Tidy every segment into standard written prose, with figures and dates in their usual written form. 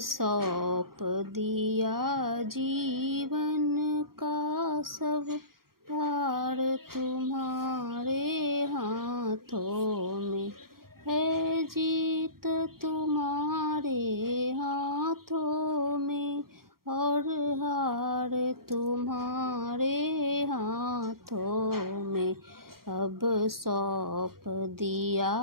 सौंप दिया जीवन का सब भार तुम्हारे हाथों में है, जीत तुम्हारे हाथों में और हार तुम्हारे हाथों में। अब सौंप दिया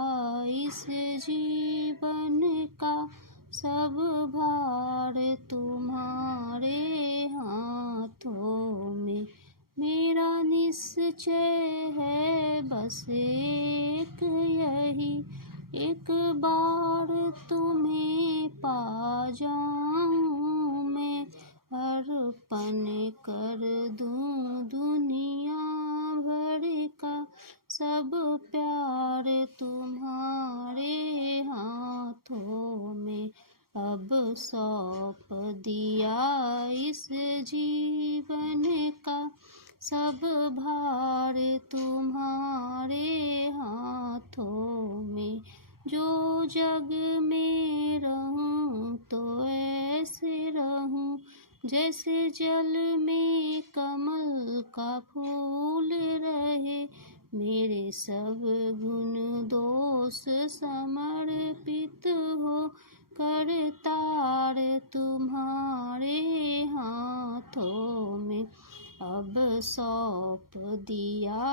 इस जीवन का सब भार तुम्हारे हाथों में। मेरा निश्चय है बस एक यही, एक बार तुम्हें पा जाऊं मैं, अर्पण कर दूं दुनिया भर का सब प्यार तुम्हारे हाथों में। अब सौंप दिया इस जीवन का सब भार तुम्हारे हाथों में। जो जग में रहूं तो ऐसे रहूं जैसे जल में कमल का फूल रहे, मेरे सब गुण दोष समर्पित हो करतार तुम्हारे हाथों में। अब सौंप दिया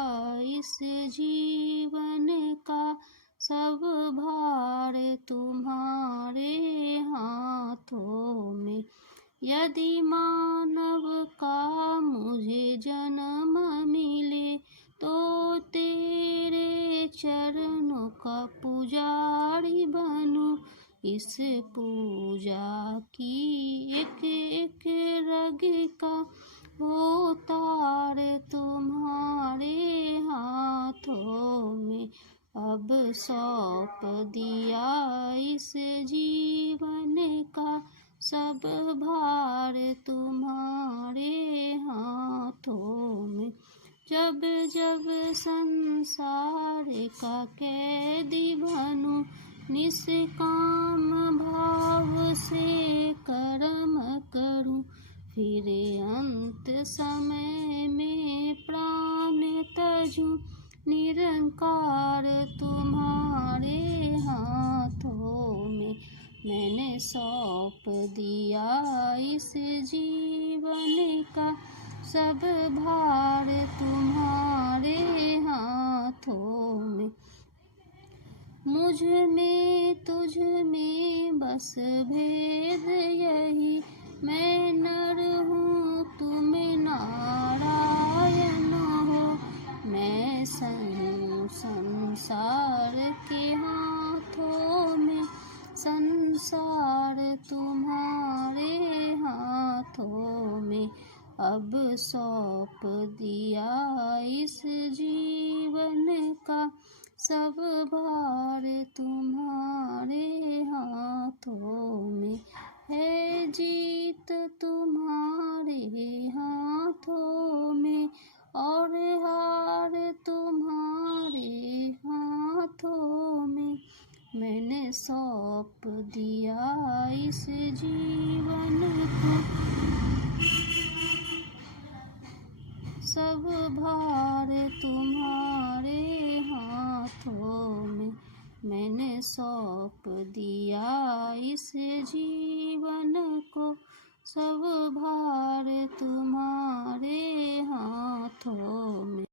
इस जीवन का सब भार तुम्हारे हाथों में। यदि मानव का मुझे जन्म मिले तो तेरे चरणों का पुजारी बनूं, इस पूजा की एक एक रग का वो तार तुम्हारे हाथों में। अब सौंप दिया इस जीवन का सब भार तुम्हारे हाथों में। जब जब संसार का कैदी बनूं, निष्काम भाव से कर्म करूं, फिर अंत समय में प्राण तजूं, निरंकार तुम्हारे हाथों में। मैंने सौंप दिया इस जीवन का सब भार तुम्हारे हाथों में। मुझ में तुझ में बस भेद यही, मैं नर हूँ तुम नारायण हो, मैं संसार के हाथों में, संसार तुम्हारे हाथों में। अब सौंप दिया इस जीवन का सब भार तुम्हारे हाथों